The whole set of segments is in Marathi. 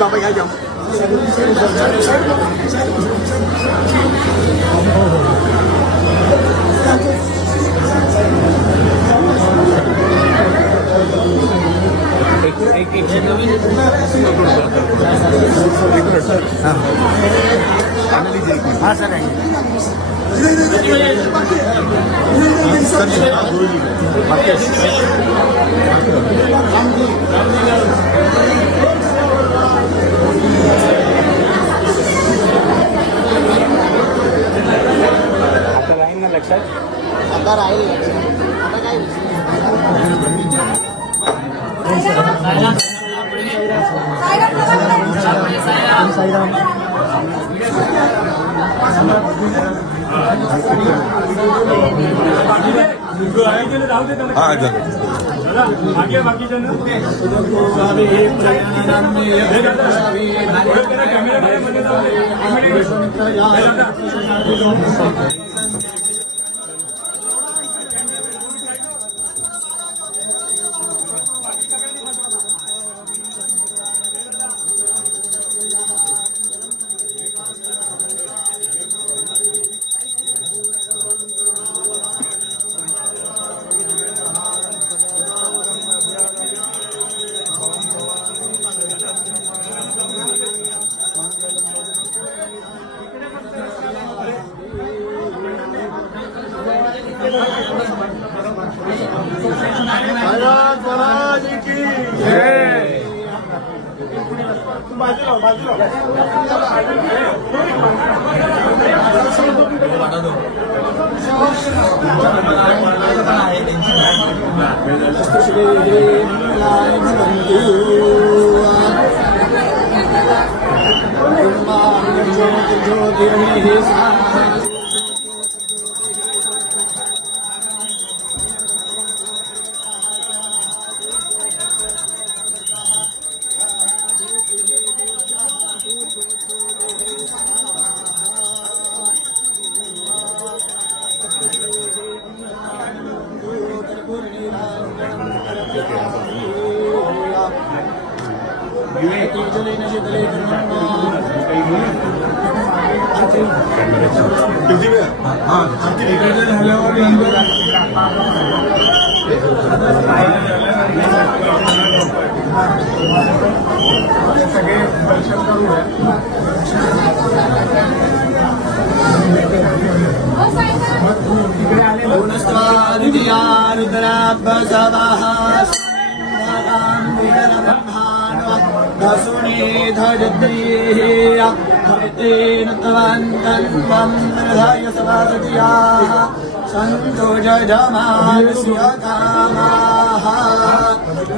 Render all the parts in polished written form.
बाबा क्या जाओ हाँ सर लाईन ना लक्षात आता राहील आता काय आगे बाकी जन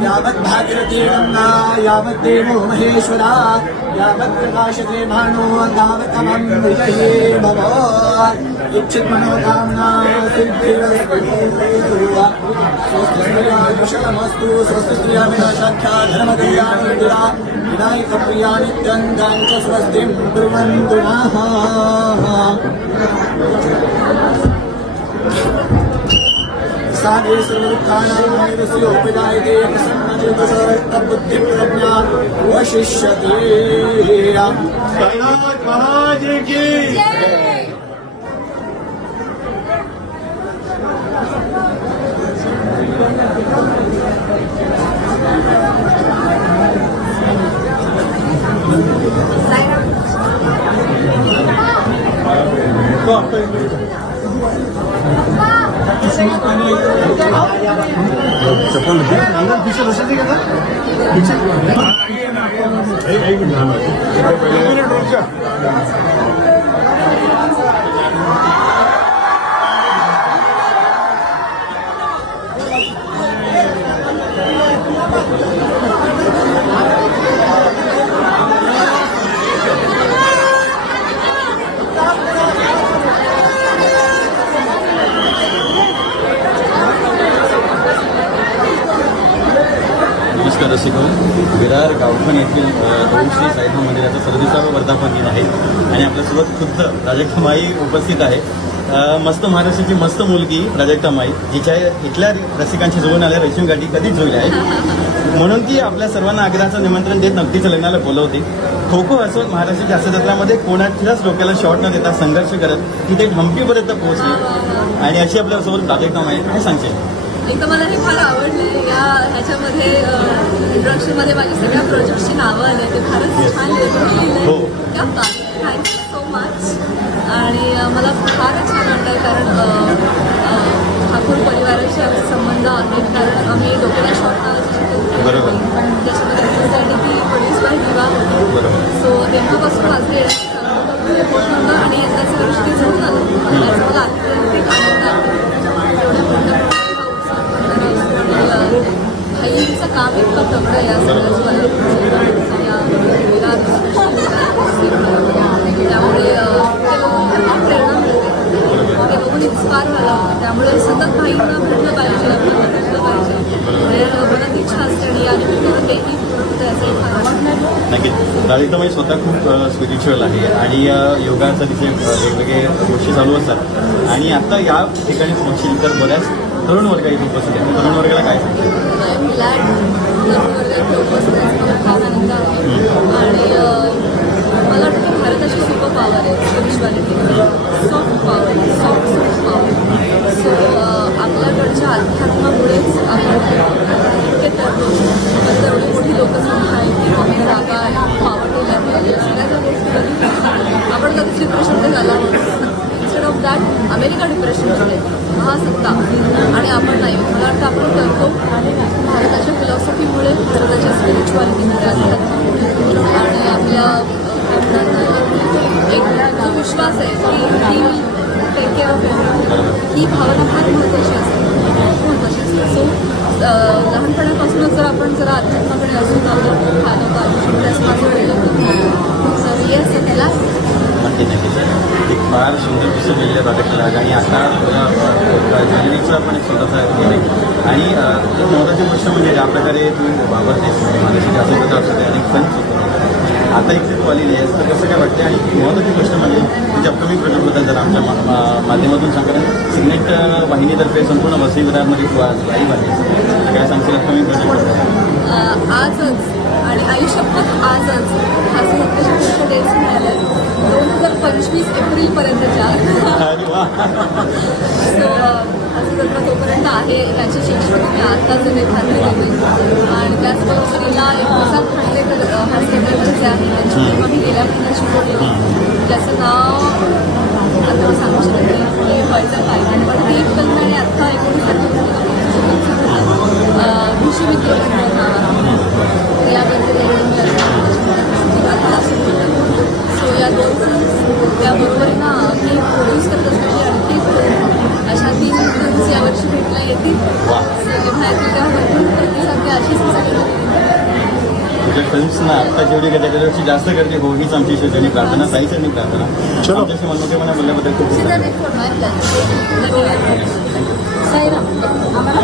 यावद्भागीरथी गंगा यावद्देवो महेश्वरा यावत्प्रकाशते भानो तावत्तमं विजये भव इच्छिन्मनोकामना सिद्धिरस्तु स्वस्तिश्रियायुषमस्तु स्वस्तिश्रियाविनाशाख्या धर्मकल्याणेन्द्रा विनायकप्रिया नित्यं च स्वस्तिं कुर्वन्तु नः। साधे सर्वदुःखानां निरस्योपजायते प्रसन्नचेतसरक्तबुद्धिप्रज्ञा वशिष्यते। साईनाथ महाराज की नमस्कार रसिको. विरार गावठण येथील दोन श्री साईनाथ मंदिराचं 37वा वर्धापन दिन आहे आणि आपल्यासोबत खुद्द प्राजक्तामाई उपस्थित आहे. मस्त महाराष्ट्राची मस्त मुलगी प्राजक्तामाई, जिच्या इथल्या रसिकांशी जुळून आल्या रेशीम गाठी कधीच जुळली आहे, म्हणून ती आपल्या सर्वांना आग्रहाचं निमंत्रण देत नक्कीच लग्नाला बोलवते. खो खो असो महाराष्ट्राच्या जास्त जत्रामध्ये कोणाच्याच डोक्याला शॉट न देता संघर्ष करत ती ते ढमकीपर्यंत पोहोचली आणि अशी आपल्यासोबत प्राजक्तामाई काय सांगते. एक तर मला हे फार आवडलं या ह्याच्यामध्ये इंट्रोडक्शनमध्ये माझ्या सगळ्या प्रोजेक्टची नावं आली ते फारच छान हो. Thank you so much. आणि मला फारच छान वाटतं कारण ठाकूर परिवाराशी आमचे संबंध आहेत कारण आम्ही डोक्याला शॉर्ट नावाची बरोबर. त्याच्यामध्ये ती प्रोड्यूस बाय दिवा होती. सो तेव्हापासून माझे होतं आणि यंदाच्या वर्षी ते जमून आलं त्याचं मला अत्यंत आनंद आहे. हल्लीचं काम इतकं तगडं आहे या त्यामुळे ते बघून खूप प्रेरणा मिळते ते बघून इन्स्पायर व्हायला होतं. त्यामुळे सतत भाईंना भेटलं पाहिजे आपल्याला भेटलं पाहिजे मनात इच्छा असते आणि या निमित्तानं तेही पूर्ण होतं याचं फार वाटतं. नक्कीच. प्राजक्तामाई स्वतः खूप स्पिरिच्युअल आहे आणि योगाचं तिथे वेगवेगळे गोष्टी चालू असतात आणि आता या ठिकाणी पोहोचतील तर बऱ्याच तरुण वर्ग इथे उपस्थित आहे. तरुण वर्गाला काय सांगते. आय एम ग्लॅड मला फार आनंद आहे आणि मला वाटतं भारताची सुपर पॉवर आहे spirituality soft power soft power. So आपल्याकडच्या अध्यात्मामुळेच आपण ते करतो. एवढी मोठी लोकसंख्या आहे की कमी जागा आहे पॉवर्टी लेवल सगळ्या ज्या गोष्टी आपण कधीच डिप्रेशनमध्ये झाला इन्स्टेड ऑफ दॅट अमेरिका डिप्रेशनमध्ये महासत्ता आणि आपण नाही. मला वाटतं आपण करतो भारताच्या फिलॉसॉफीमुळे भारताच्या स्पिरिच्युअलिटीमुळे आणि आपल्या एक जो विश्वास आहे की ही टेक केअर ऑफ ही भावना फार महत्त्वाची असते सो लहानपणापासूनच जर अध्यात्माकडे असू तर आपण खाणं पाहू त्याच माझं वेळ तर येस त्याला नक्की नक्कीच. एक फार सुंदर पुस्तक लिहिलेलं प्राजक्ताला आणि आता ज्वेलरीचं पण एक स्वतःचा केलं आहे आणि एक महत्त्वाची गोष्ट म्हणजे ज्या प्रकारे तू वापरतेस माझ्याशी जास्त प्रकार असते आणि फंड होतो आता एक तू आलेली आहेस तर कसं काय वाटते. आणि महत्त्वाची गोष्ट म्हणजे तुझ्या अपकमिंग प्रोजेक्टबद्दल जर आमच्या माध्यमातून सांगा. सिग्नेट वाहिनीतर्फे संपूर्ण वसई विरारमध्ये तू आज लाईव्ह आहेस काय सांगशील अपकमिंग प्रोजेक्ट. आजच आणि आयुष्यात आजच हास्य हक्काच्या डेट्स मिळाल्या 2025 एप्रिलपर्यंतच्या. सो असं जर तोपर्यंत आहे याची शिक्षण मी आत्ताच मी खात्री देते आणि त्याचबरोबर तिला एक प्रसाद खांडेकर हास्यकलाचे आहे त्यांची फिल्म मी गेल्या महिन्यात शिकवली ज्याचं नाव आता मी सांगू शकत नाही व्हायचं काय पण ती एक फिल्म आणि आत्ता 19 विश्वविद्यालय त्याबद्दल सो या दोन फिल्म्स त्याबरोबरीनं मी प्रोड्यूस करत असलेली आणखी अशा 3 फिल्म्स यावर्षी भेटल्या येतील. प्रतिसाद अशीच तुझ्या फिल्म्सना आत्ता जेवढी त्याच्यापेक्षा जास्त गर्दी हो हीच आमची शिवजनी प्रार्थना ताईच आणि प्रार्थना आमच्याशी मनमोकळेपणा बोलल्याबद्दल खूप साईराम आम्हाला